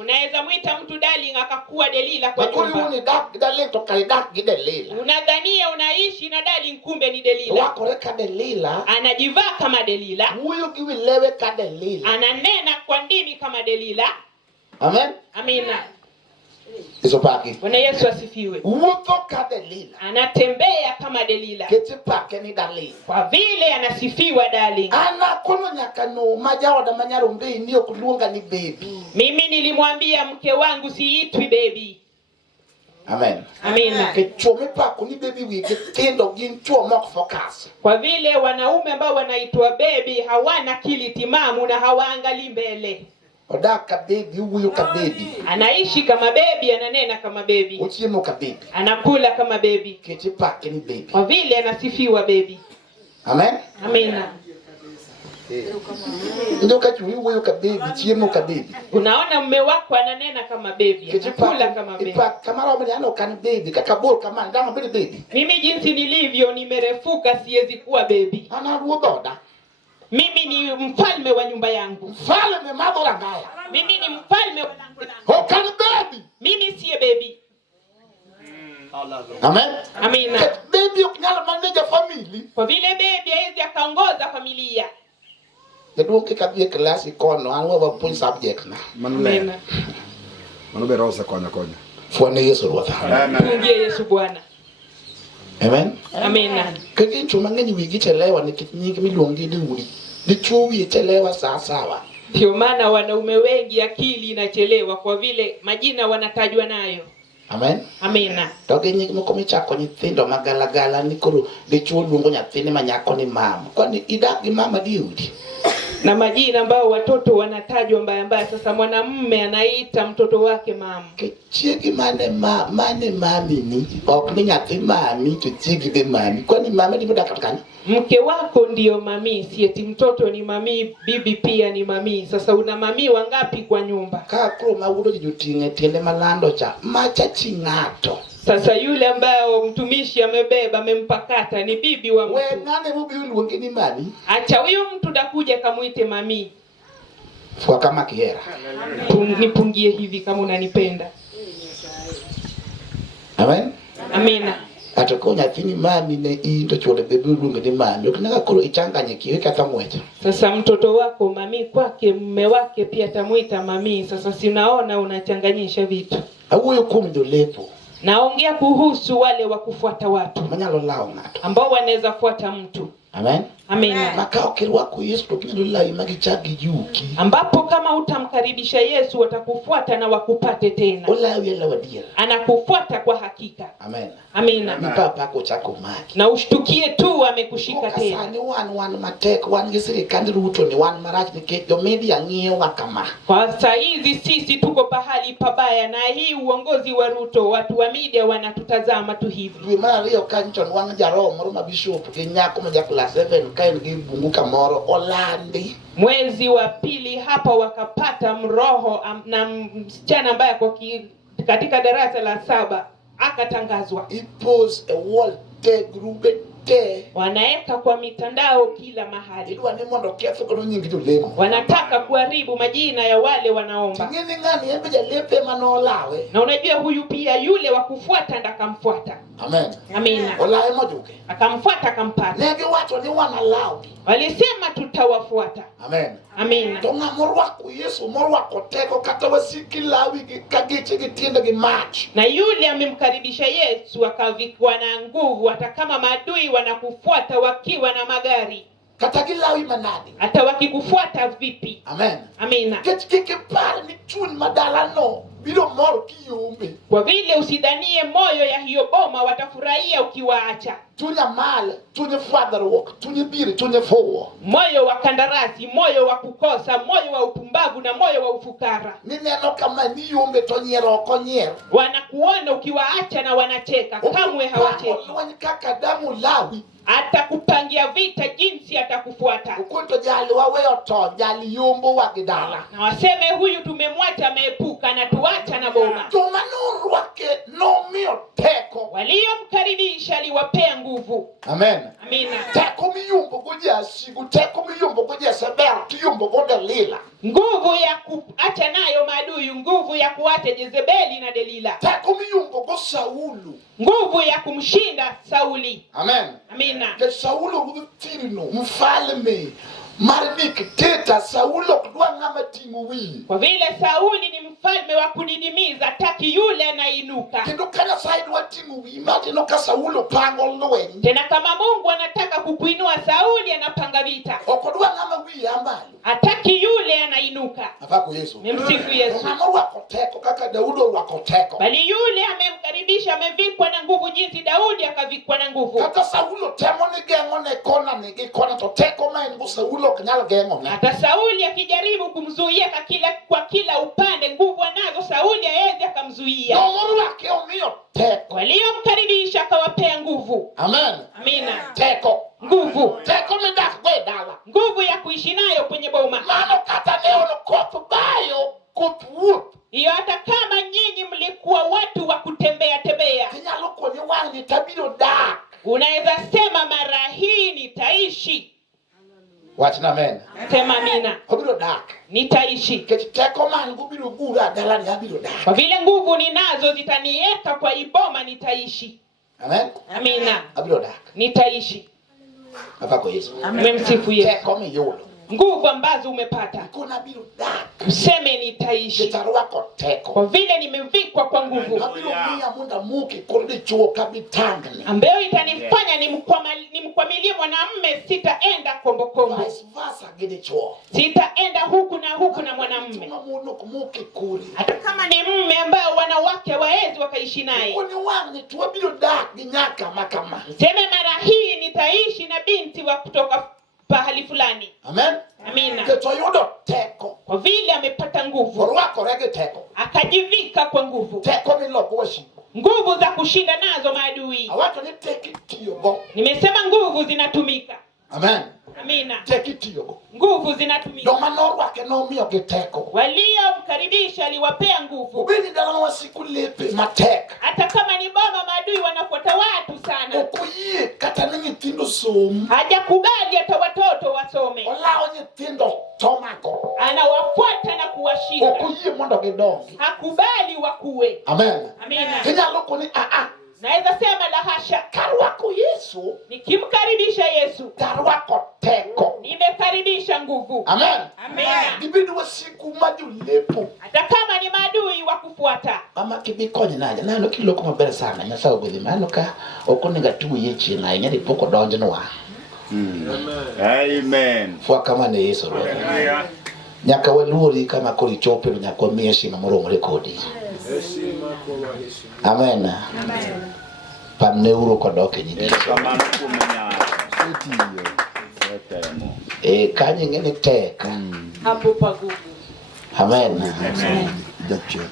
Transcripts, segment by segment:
Unaweza muita mtu darling akakuwa Delila kwa nyumba. Makuri uni darling toka Delila. Unadhania unaishi na darling kumbe ni Delila. Wakoreka Delila. Anajivaa kama Delila. Huyo kiwilewe ka Delila. Ananena kwa ndimi kama Delila. Amen. Amina. Isopaki. Bwana Yesu asifiwe. Uto ka Delila. Anatembea kama Delila. Ketipake ni darling. Kwa vile anasifiwa darling. Kono nyakano majawa da manyarombe niyo kulunga ni baby. Mimi nilimwambia mke wangu siitwi baby. Amen. Amina. Kechume pa kuni baby wiki tendo ginchuo mock focus. Kwa vile wanaume ambao wanaitwa baby hawana akili timamu na hawaangali mbele. Odaka baby huyo ka baby. Anaishi kama baby, ananena kama baby. Uchiemo ka baby. Anakula kama baby. Ketipake ni baby. Kwa vile anasifiwa baby. Amen. Amina. Ndoka huyo ka baby, chiemo ka baby. Unaona mume wako ananena kama baby, anakula kama baby. Kama roho mliano kan baby, kakabol kama ndanga baby. Mimi jinsi nilivyo nimerefuka siwezi kuwa baby. Ana ruoda. Mimi ni mfalme wa nyumba yangu. Mfalme madhara ngaya. Mimi ni mfalme wa nyumba yangu. Ho kan baby. Mimi siye baby. Amen. Amina. Baby ukinyala manage family. Kwa vile baby haizi akaongoza familia. Nduke kabie klasi kono anwa wa point subject na. Amina. Manube rosa konya. Fwana Yesu rwatha. Amen. Mungie Yesu Bwana. Amen. Amina. Kaki chuma ngenyi wigi chelewa nikinyiki milongi ni uri. Ni chuwi chelewa sawa. Ndio maana wanaume wengi akili inachelewa kwa vile majina wanatajwa nayo. Amen. Amina. Toge nyiki mkomi chako nyithindo magalagala nikuru dichuo lungo nyathini manyako ni mama. Kwani idagi mama diudi. Na majina ambao watoto wanatajwa mbaya. Sasa mwanamume anaita mtoto wake mama. Kichigi mane mami ni. Okni nyathi mami kichigi de mami. Kwani mama ni muda katikani? Mke wako ndio mami, si eti mtoto ni mami, bibi pia ni mami. Sasa una mami wangapi kwa nyumba? Kakro maudo jijutinge tiende malando cha macha chingato. Sasa yule ambao mtumishi amebeba amempakata ni bibi wa mtu. We nane mubi uluonge ni mami? Acha huyo mtu dakuja kamuite mami. Fwa kama kiera. Nipungie hivi kama unanipenda. Amen. Amina. Atakonya thini mami ne ito chole bebe uluonge ni mami. Ukinaka kuro ichanganye kiwe kata mwecha. Sasa mtoto wako mami kwake, mume wake pia tamuita mami. Sasa si unaona unachanganyisha vitu. Awoyo kumdo lepo. Naongea kuhusu wale wa kufuata watu. Manyalo lao ngato. Ambao wanaweza fuata mtu. Amen. Amina. Makao kirwa ku Yesu tokini lai magichagi yuki. Ambapo kama utamkaribisha Yesu watakufuata na wakupate tena. Olawi la wadia. Anakufuata kwa hakika. Amen. Amina. Ni papa ko chako maki. Na ushtukie tu amekushika tena. Kasani wan matek wan gisiri kandi ruto ni wan marach ni kejo media ngiewa kama. Kwa saa hizi sisi tuko pahali pabaya na hii uongozi wa Ruto watu wa media wanatutazama tu hivi. Dwi Mario kanchon wan jaro moro mabishop kinyako moja class 7 kain gi bunguka moro Olandi. Mwezi wa pili hapa wakapata mroho na msichana ambaye ako katika darasa la 7 akatangazwa. It was a world group te. Wanaeka kwa mitandao kila mahali. Ilwa ni mondo kefu kono nyingi tu lemo. Wanataka kuharibu majina ya wale wanaomba. Ngini ngani yembeja lepe manolawe. Na unajua huyu pia yule wa kufuata ndakamfuata. Amen. Amina. Olawe mojuke. Akamfuata akampata. Nege watu ni wana laudi. Walisema tutawafuata. Amen. Amina. Tonga morwako Yesu morwako teko kata wasiki lawi kagiche gitienda gi match. Na yule amemkaribisha Yesu akavikwa na nguvu hata kama maadui wanakufuata wakiwa na magari. Kata gilawi manadi. Hata wakikufuata vipi. Amen. Amina. Keke pale ni chuni madala no. Bilo moro kiyombe. Kwa vile usidhanie moyo ya hiyo boma watafurahia ukiwaacha. Tunya mal, tunya father walk, tunya biri, tunya fowo. Moyo wa kandarasi, moyo wa kukosa, moyo wa upumbavu na moyo wa ufukara. Nineno kama ni yombe tonyero konyero. Wanakuona ukiwaacha na wanacheka, kamwe hawacheki. Wani kaka damu lawi. Atakupangia vita jinsi atakufuata. Ukunto jali wawe oto, jali yombo wagidala. Na waseme huyu tumemwacha ameepuka na tuacha na boma. Tumanuru wake no mio teko. Waliomkaribisha aliwapea nguvu. Amen. Amina. Teko miyumbo jasigu teko miyombo go Jezebel tiyombo go Delila. Nguvu ya kuacha nayo maadui, nguvu ya kuacha Jezebeli na Delila. Teko miyombo go Saulu. Nguvu ya kumshinda Sauli. Amen. Amina. Ke Saulo ruthirino mfalme Mardik teta Saulo kudwa ngama timuwi. Kwa vile Sauli ni mfalme wa kudidimiza, taki yule anainuka. Kendo kana side wa timuwi matino ka Saulo pango lweni. Tena kama Mungu anataka kukuinua, Sauli anapanga vita. Okodwa ngama wi ambali. Ataki yule anainuka. Afako Yesu. Memsifu Yesu. Mama wako teko kaka Daudo wako teko. Bali yule amemkaribisha, amevikwa na nguvu jinsi Daudi akavikwa na nguvu. Kata Saulo temo ni gengo ne kona ni kona to teko maengo Saulo kanyal gengo ne. Hata Sauli akijaribu kumzuia kwa kila upande, nguvu anazo Sauli hawezi akamzuia. Mungu wake omio teko. Waliomkaribisha akawapea nguvu. Amen. Amina. Teko. Nguvu. Teko medak gwe dala. Nguvu ya kuishi nayo kwenye boma. Mano kata neono kotu bayo kutu. Hiyo hata kama nyinyi mlikuwa watu wa kutembea tembea. Kinyalo kwenye wangi tabiro da. Unaweza sema mara hii nitaishi. Watch na amen. Sema amina. Abiro dak. Nitaishi. Teko man gubiro gura dala ni abiro dak. Kwa vile nguvu ninazo zitaniweka kwa iboma, nitaishi. Amen. Amina. Abiro dak. Nitaishi. Afako Yesu. Memsifu Yesu. Teko me yolo. Nguvu ambazo umepata, Kuna biro dak. useme nitaishi. Kitarua ko teko. Kwa vile nimevikwa kwa nguvu Abiro mia munda muki korde chuo kabitangani. ambayo itanifanya nimkwamilie mwanamume, sitaenda kombokombo. Vice versa gede chuo. Sitaenda huku na mwanamume. Muno kumuki kuri. Hata kama ni mume ambao wanawake waezi wakaishi naye. Kuni wangi tuwa biro dak ginyaka makama. Seme mara hii nitaishi na binti wa kutoka pahali fulani. Amen. Amina. Ketoyodo teko. Kwa vile amepata nguvu, Forwako rege teko. akajivika kwa nguvu. Teko miloko washi. Nguvu za kushinda nazo maadui. Awato ni take it to your go. Nimesema nguvu zinatumika. Amen. Amina. Take it to your go. Nguvu zinatumika. Doma norwa ke no miyo ke teko. Waliomkaribisha aliwapea nguvu. Ubini dalano wa siku lepe matek. Hata kama ni boma, maadui wanafuata watu sana. Okuye kata ninyi tindo somu. Hajakubali hata watoto wasome. Olao nye tindo tomako. Anawafuata na kuwashinda. Okuye mondo gedongi. Hakubali wakuwe. Amen. Amina. Kenya loko ni Naweza sema la hasha. Karwako Yesu. Nikimkaribisha Yesu, Karwako teko. nimekaribisha nguvu. Amen. Amina. Ibini wa siku maju lepo. Hata kama ni maadui wa kufuata. Mama kibikonye naja. Nano kiloko mabere sana. Nyasa ugwezi. Mano ka okuninga tuwe yechi na inyari poko donje nwa. Amen. Fua kama ne Yesu rwa. Nyaka waluri kama kuri chope nyaka mieshi na moro rekodi. Amen. Pamne uro kodoke nyingi. Kamano kumenya. Kanye ngene teka. Hapo pagumu. Amen.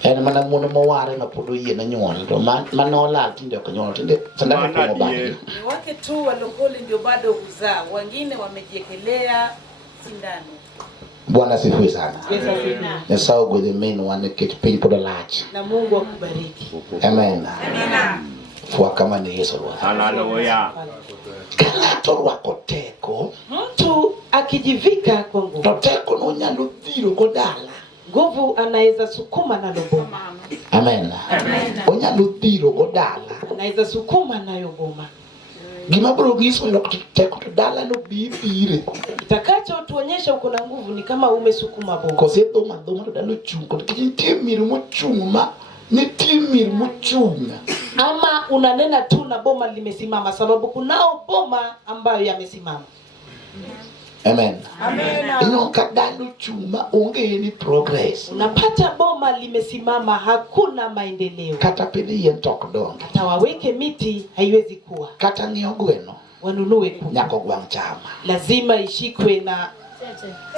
En mana muno maware na podo yie na nyuol to manola tinde ko nyuol tinde sanda ko mo badi. Ni wake tu walokole ndio bado huzaa, wengine wamejiekelea sindano. Bwana sifiwe sana. Yes, Na sawa gwe men wane kit pin podo lach. na Mungu akubariki. Amen. Amina. Fua kama ni Yesu rwa. Hallelujah. Kana torwa koteko. Mtu akijivika kwa nguvu, Toteko no nyalo dhiro godala. nguvu anaweza sukuma nalo boma. Amen. Onyalo dhiro godala. Anaweza sukuma nayo boma. Gima bro giso no teko to dala no bibire. Itakacho tuonyesha uko na nguvu ni kama umesukuma boma. Kose to madoma to dalo chung ko kitin miru mo chuma. Ni miru mo chunga. Ama unanena tu na boma limesimama, sababu kunao boma ambayo yamesimama. Amen. Amen. Ino kadalo chuma onge ni progress. Unapata boma limesimama, hakuna maendeleo. Kata pedi yen tok dong. Hata waweke miti haiwezi kuwa. Kata ng'io gweno Wanunue kuku. nyako gwang' chama. Lazima ishikwe na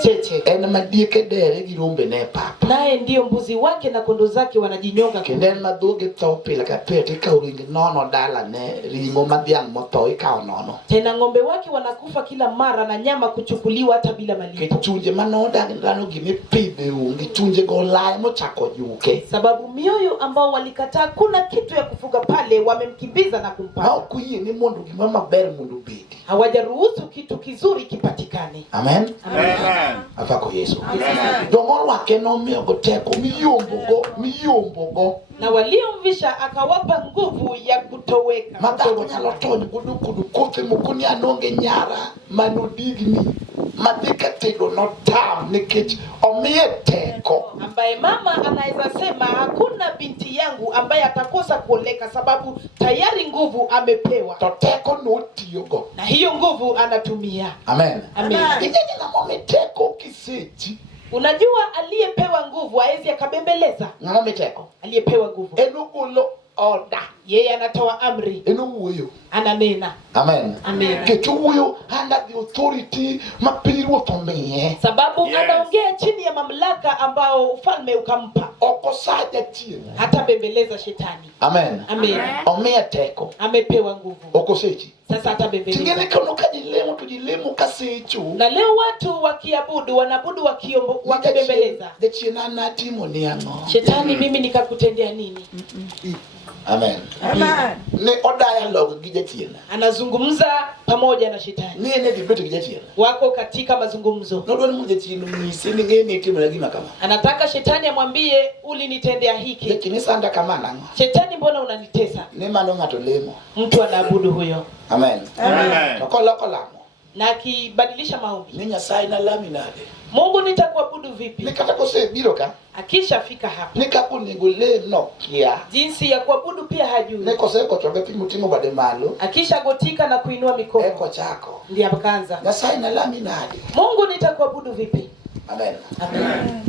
cheche. En madieke dere gi rombe ne papa. Naye ndio mbuzi wake na kondoo zake wanajinyonga. Kendo en madhoge tho pile ka pile ikawo ring nono dala ne ringo madhiang' motho ikawo nono. Tena ng'ombe wake wanakufa kila mara na nyama kuchukuliwa hata bila malipo. Chunje manodag ndano gimipidhe onge chunje go lai mochako juke. Sababu mioyo ambao walikataa kuna kitu ya kufuga pale wamemkimbiza na Ma kumpa. okuyie ni mondo gima maber mondo bedi. Hawajaruhusu kitu kizuri kipatikane. Amen. Amen. Afako Yesu. Amen. Dongo wake no miogoteko miyombogo. Na waliomvisha akawapa nguvu ya kutoweka. Madako nyalotoni kudu kote mukuni anonge nyara manudigni madika tego no tam nikech omieteko. Ambaye mama anaweza sema hakuna binti yangu ambaye atakosa kuoleka sababu tayari nguvu amepewa. Toteko no tiyogo. Na hiyo nguvu anatumia. Amen. Amen. Inyenye na mometeko kiseji. Unajua aliyepewa nguvu haezi akabembeleza. Ngometeko. Aliyepewa nguvu. Enugulo order. Yeye anatoa amri. Enuguyo. Ananena. Amen. Amen. Ketuyo under the authority mapiru otomiye. Sababu Yes. anaongea chini ya mamlaka ambao ufalme ukampa. Okosaja tiye. Hata bembeleza shetani. Amen. Amen. Omieteko. Amepewa nguvu. Okoseji. Sasa hata bembeleza. Tingene kono kajilemo tujilemo kasechu. Na leo watu wakiabudu wanabudu wakibembeleza. Dechina na timo ni ango. Shetani, mimi nikakutendea nini? Amen. Amen. Ne dialogue gijetina. Anazungumza pamoja na shetani. Ne debate gijetina. Wako katika mazungumzo. No doni mujetinu ni ngene timu lagima kama. Anataka shetani amwambie ulinitendea hiki. Lakini sanda kama nango. Shetani, mbona unanitesa? Ne mano ngatolemo. Mtu anaabudu huyo. Amen. Amen. Tokolamo. Na akibadilisha maombi. Ni Nyasaye na laminade. Mungu nitakuabudu vipi? Nikata kose biroka. Akishafika hapa. Nikakuningule nokia. Jinsi ya kuabudu pia hajui. Nikose ko tobe mutimo bade malo. Akishagotika na kuinua mikono. Eko chako. Ndiye akaanza. Nyasaye na laminade. Mungu nitakuabudu vipi? Amen. Amen.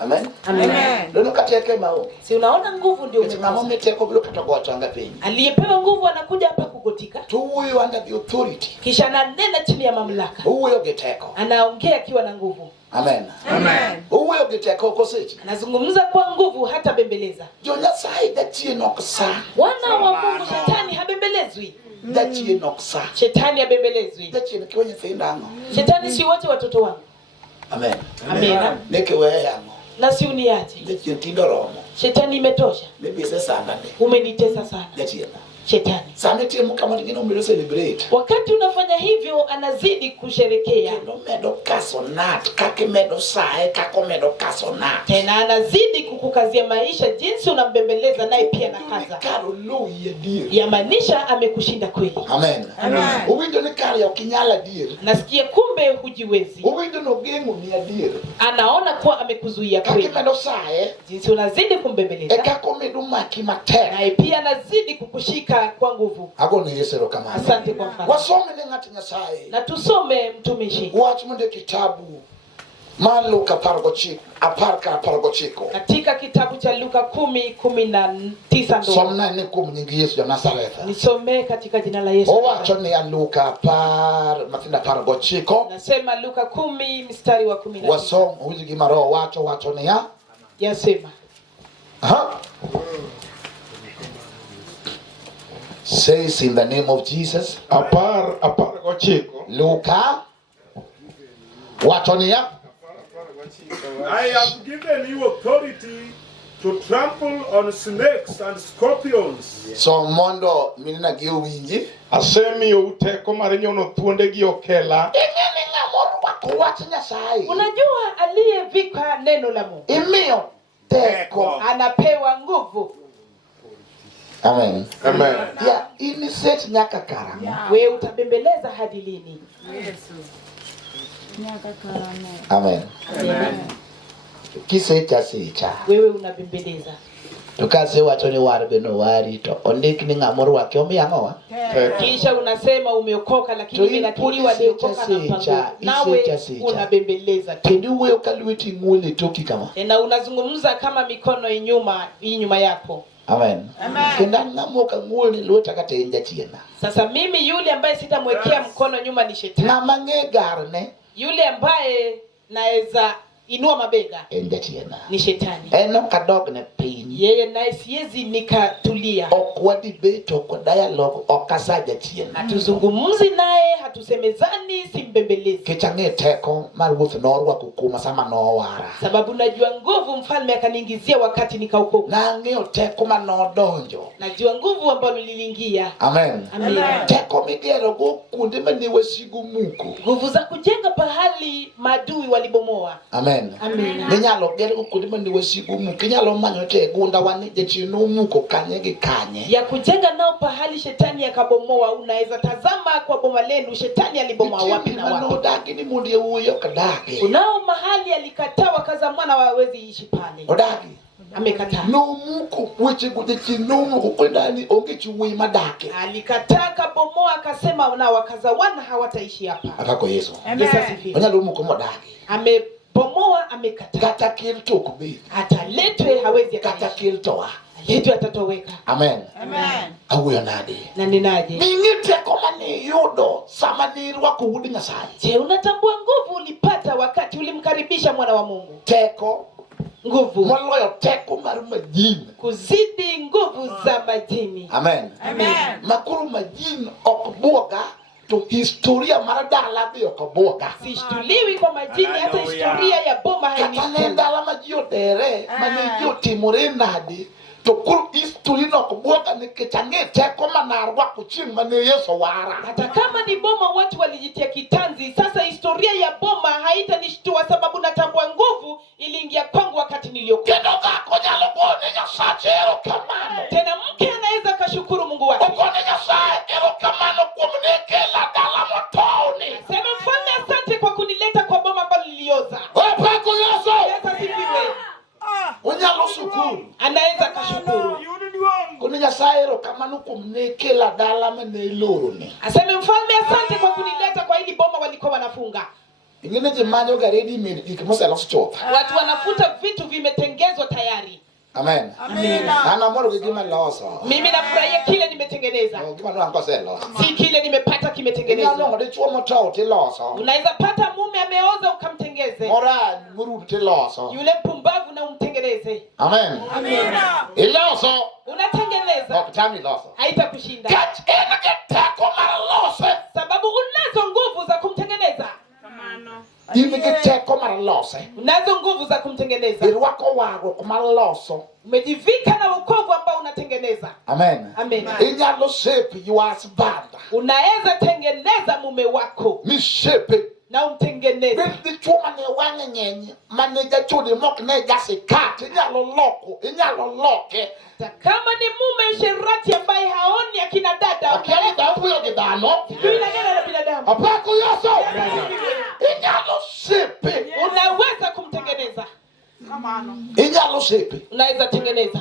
Amen. Amen. Dono kateke maombi. Si unaona nguvu ndio Mama umeteko bilo katakuwa tanga penye. aliyepewa nguvu anakuja hapa kugotika. Tuwe under the authority. Kisha ananena chini ya mamlaka. Uwe ogeteko. Anaongea akiwa na nguvu. Amen. Amen. Uwe ogeteko kosechi. Anazungumza kwa nguvu hata bembeleza. Jo Nyasaye datie noksa. Wana wa Mungu, shetani habembelezwi. Datie noksa. Shetani habembelezwi. Datie nikiwenye sindano. Shetani si wote watoto wangu. Amen. Amen. Nikiwe yango. Na si uniache. Datie tindo romo. Shetani imetosha. Nibise sana ne. Umenitesa sana. Datie. Shetani. Sana timu kama ngino mbele celebrate. Wakati unafanya hivyo anazidi kusherekea. No medo kasonat, kake medo sae, kako medo kasonat. Tena anazidi kukukazia maisha jinsi unambembeleza naye pia nakaza. Karo lo ye dear. Yamaanisha amekushinda kweli. Amen. Amen. Uwindo ni karo ya kinyala dear. Nasikia kumbe hujiwezi. Uwindo no gengu ni ya dear. Anaona kuwa amekuzuia Kake kweli. medo sae. Jinsi unazidi kumbembeleza. Kako medo maki matek. Naye pia anazidi kukushika kwa nguvu. Ako ni yesero kama. Asante kwa mfano. Wasome ni ngati Nyasaye. Na tusome mtumishi. Watu munde kitabu. Maluka paragochiko. Aparka paragochiko. Katika kitabu cha Luka 10:19 ndo. Somna ni kumnyingi Yesu ya Nazareth. Nisome katika jina la Yesu. Owacho ni ya Luka matinda paragochiko. Nasema Luka 10:19. Wasom hujigi maro wacho ni ya. Yasema. Aha. Says in the name of Jesus. Apar gochiko. Luka. Watonia. I have given you authority to trample on snakes and scorpions. So mondo minina giwinji. Asemi uteko mar nyono thuonde gi okela. Ingene ng'amoro wako wach Nyasaye. Unajua aliyevika neno la Mungu. Imiyo teko. Anapewa nguvu. Amen. Amen. Ya iniset nyaka karamo. Wewe utabembeleza hadi lini? Amen. Amen. Kisecha secha. Wewe unabembeleza. Tukase wacho ni warbe no wari to ondik ni ng'amoro wake omiyangowa. Kisha unasema umeokoka lakini umenakiliwa aliokoka na mpango. Nawe unabembeleza. Kendo wewe kalweti ngule toki kama. Na unazungumza kama mikono inyuma yako. Amen. Kenda ngamoka ngule lota katenja chiena. Sasa mimi yule ambaye sitamwekea mkono nyuma ni shetani. Na mangegarne. Yule ambaye naweza inua mabega Enja chiena. ni shetani. Eno kadogne pinyi. Yeye naye siwezi nikatulia. Okwa debate, okwa dialogue, okasaja chien. Hatuzungumzi naye, hatusemezani, simbembelezi. Kichange teko maruth norwa kukuma sama nowara. Sababu najua nguvu mfalme akaniingizia wakati nikaokoka. Na ngeo teko manodonjo. Najua nguvu ambayo liliingia. Amen. Amen. Teko migero go kundi maniwe sigu muko. Nguvu za kujenga pahali maadui walibomoa. Amen. Amen. Ninyalo gero go kundi maniwe sigu muko. Nyalo manyo te gunda wani jechino muko kanye gikanye. Ya kujenga nao pahali shetani akabomoa. Unaweza tazama kwa boma lenu shetani alibomoa wapi na wapi. Odagi ni mundi uyo kadaki. Unao mahali alikataa wakaza mwana wawezi ishi pale. Odagi. Amekataa. No muko weche gudechi no muko kwendani onge chuwe madake. Alikataa kabomoa akasema na wakaza wana hawataishi hapa. Akako Yesu. Yesu asifiwe. Onyalo muko modagi. Amebomoa amekataa. Kata kilto kubi. Ataletwe hawezi kata kiltoa. Aletwe atatoweka. Amen. Amen. Awuyo nadi. Na ninaje? Ningite komani yudo samanirwa kuhudi Nyasaye. Je, unatambua nguvu ulipata wakati ulimkaribisha mwana wa Mungu? Teko. Nguvu. Moloyo teko mar majini. Kuzidi nguvu za majini. Amen. Amen. Makuru majini okbuoga to historia maradala bi okbuoga. Sishtuliwi kwa majini, hata historia ya boma hainishtua. Katanenda majio dere manijio timore nadi to kuru history no okbuoga nikichange teko manarwa kuching mane Yesu wara. Hata kama ni boma watu walijitia kitanzi, sasa historia ya boma haitanishtua sababu natambua nguvu iliingia kwangu wakati niliokuwa. Kendo kako nyalo kuone Nyasaye erokamano. Tena mke anaweza kashukuru Mungu wake. Kuone Nyasaye erokamano kuomnekela dala motoni. Sema mfalme asante kwa kunileta kwa boma ambalo lilioza. Wapako Yesu. Yesu asifiwe. Onyalo shukuru. Anaweza kashukuru. Kuone Nyasaye erokamano kuomnekela dala mane iloroni. Aseme mfalme asante kwa kunileta kwa hili boma walikuwa wanafunga. Ingine jimanyo garedi ikimose losto. Watu wanafuta vitu vimetengezwa tayari. Amen. Amen. Ana moro gima loso. Mimi nafurahia kile nimetengeneza. Gima no anko selo. Si kile nimepata kimetengenezwa. Ngalo ngode chuo moto ti loso. Unaweza pata mume ameoza ukamtengeze. Ora muru ti loso. Yule mpumbavu na umtengeneze. Amen. Amen. Iloso. Unatengeneza. Okutami loso. Haitakushinda. Kat ena ketako mara loso. Sababu unazo nguvu za kumtengeneza. Dimi ketako mara loso. Unazo nguvu za kumtengeneza. Irwako wago kumara loso. Umejivika na wokovu ambao unatengeneza. Amen. Amen. Inyalo shape you husband. Unaweza tengeneza mume wako Mi shape na umtengeneze. Bidi chuma ne wange nyenye. Maneja chudi mok ne jasi kat. Inyalo loke. Kama ni mume msherati ambaye haoni akina dada, Akele da huyo gidano. yule gana na binadamu, Apako Yesu. Inyalo shape. unaweza kumtengeneza. Inyalo shape. Unaweza tengeneza.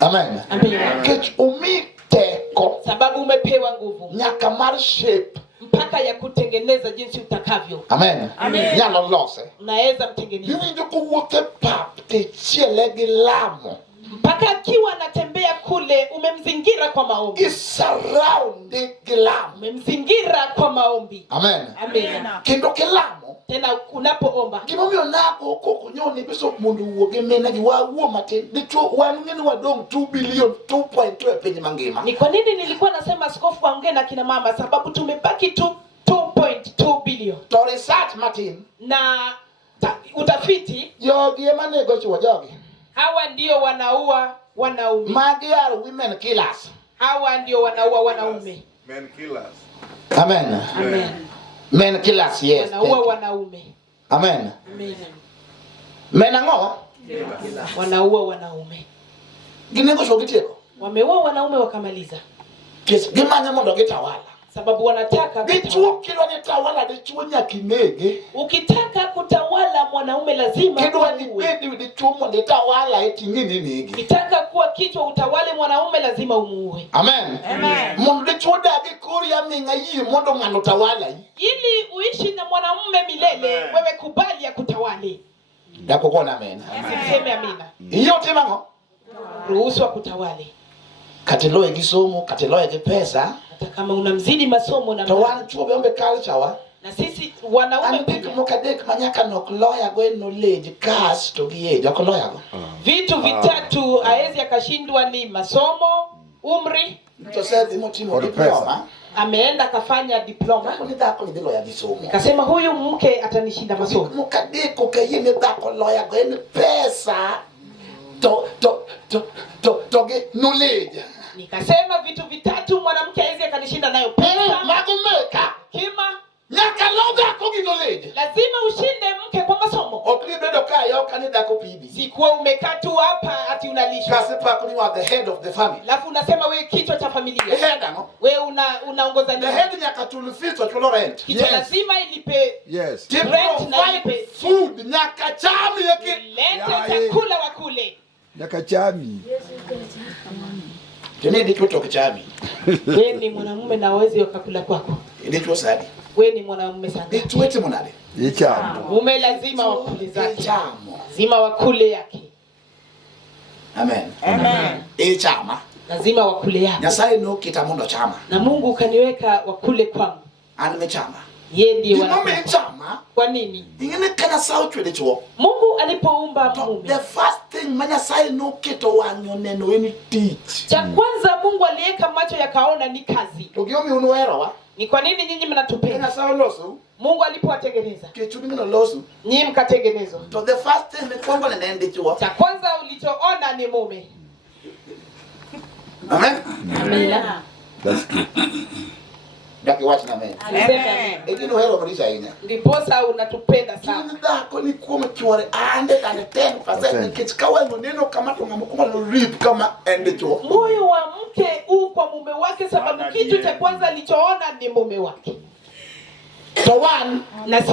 Amen. Amen. Kech umiteko. Sababu umepewa nguvu Nyaka mar shape. mpaka ya kutengeneza jinsi utakavyo. Amen. Amen. Nyalo lose. Unaweza mtengeneza. Hivi ndiko wote pap te chiele gilamo. Mpaka akiwa anatembea kule umemzingira kwa maombi. Is surrounded gilamo. Umemzingira kwa maombi. Amen. Amen. Kendo gilamo. Tena unapoomba. Kimomyo nako koko nyoni biso mundu uoge mena gi wawo matin. Dicho wangeni wadong 2 billion 2.2 penye mangima. Ni kwa nini nilikuwa nasema askofu aongee na kina mama? Sababu tumebaki 2.2 billion. To research Martin. Na utafiti Yogi emanego chiwo jogi. hawa ndio wanaua wanaume. Magi are women killers. Hawa ndio wanaua wanaume. Men killers. Amen. Amen. Men killers, yes. Wanaua wanaume. Amen. Amen. Men ango? Wanaua wanaume. Ginego shogitieko. Wameua wanaume wakamaliza. Yes, gimanya mondo gitawala. Sababu wanataka Dichuo kilo nitawala dichuo nyakinege. ukitaka kutawala mwanaume lazima Kidwa uwe. ni dichuo mondo itawala etingini nigi. Ukitaka kuwa kichwa utawale mwanaume lazima umuue. Amen. Amen. Mondo dichuo dagi kuri ya minga yi mondo ngano tawala yi. Ili uishi na mwanamume milele, Amen. wewe kubali ya kutawali. Dako kona amen. Sema amina. Iyo timango. Ruhusu akutawale. Katiloe gisomo, katiloe gipesa. Hata kama unamzidi masomo na Tawana chuo biombe culture wa. na sisi wanaume Andik mokadek manyaka nok lawyer go knowledge cast to gi age ok lawyer go. Vitu vitatu haezi akashindwa ni masomo, umri, To said the motimo diploma. ameenda kafanya diploma. Ni dako ni lawyer bisomo. Nikasema huyu mke atanishinda masomo. Mokadek ko kayine dako lawyer go en pesa to ge knowledge. Nikasema vitu vitatu mwanamke haezi akanishinda nayo: pesa, Magumeka. hekima, Nyaka loda ko gi knowledge. lazima ushinde mke kwa masomo. Okli bedo kayo kanida ko pibi. Sikuwa umekaa tu hapa ati unalisha. Kasipa kuni wa the head of the family. Alafu unasema wewe kichwa cha familia. Head ano? Wewe unaongoza The nini? head nyaka tulifitwa tulo rent. Kichwa lazima ilipe Yes. rent na ilipe Food nyaka chami yake. lete chakula wakule. Nyakachami. Tene ndiko tokichami. Wewe ni mwanamume na uwezi ukakula kwako. Ndiko sadi. Wewe ni mwanamume sana. Ndituete munale. Yichamo. Mume lazima wakule zake. Chamo. Lazima wakule yake. Amen. Amen. Chama. Lazima wakule yake. Nyasaye no kitamundo chama. Na Mungu kaniweka wakule kwangu. Anime chama. Yeye ndiye Mama chama. Kwa nini? Ingine kana sauti de chuo. Mungu alipoumba mume, The first thing Nyasaye no kito wanyo neno any teach. cha kwanza Mungu aliweka macho yakaona ni kazi. Tugiomi unuero wa. Ni kwa nini nyinyi mnatupenda? Nyasaye loso. Mungu alipowatengeneza, Kichumi no loso. nyinyi mkatengenezwa. So the first thing ni kwamba nende chuo. Cha kwanza ulichoona ni mume. Amen. Amen. That's true. Daki watch na amen. Amen. Egino hero mrisha ina. Ndiposa unatupenda sana. Kini dako ni kume kiware ande tane 10% kichikawa neno kama tungamukuma no rip kama ende chuo. Moyo wa mke kwa mume wake, sababu kitu cha kwanza alichoona ni mume wake. So one Na si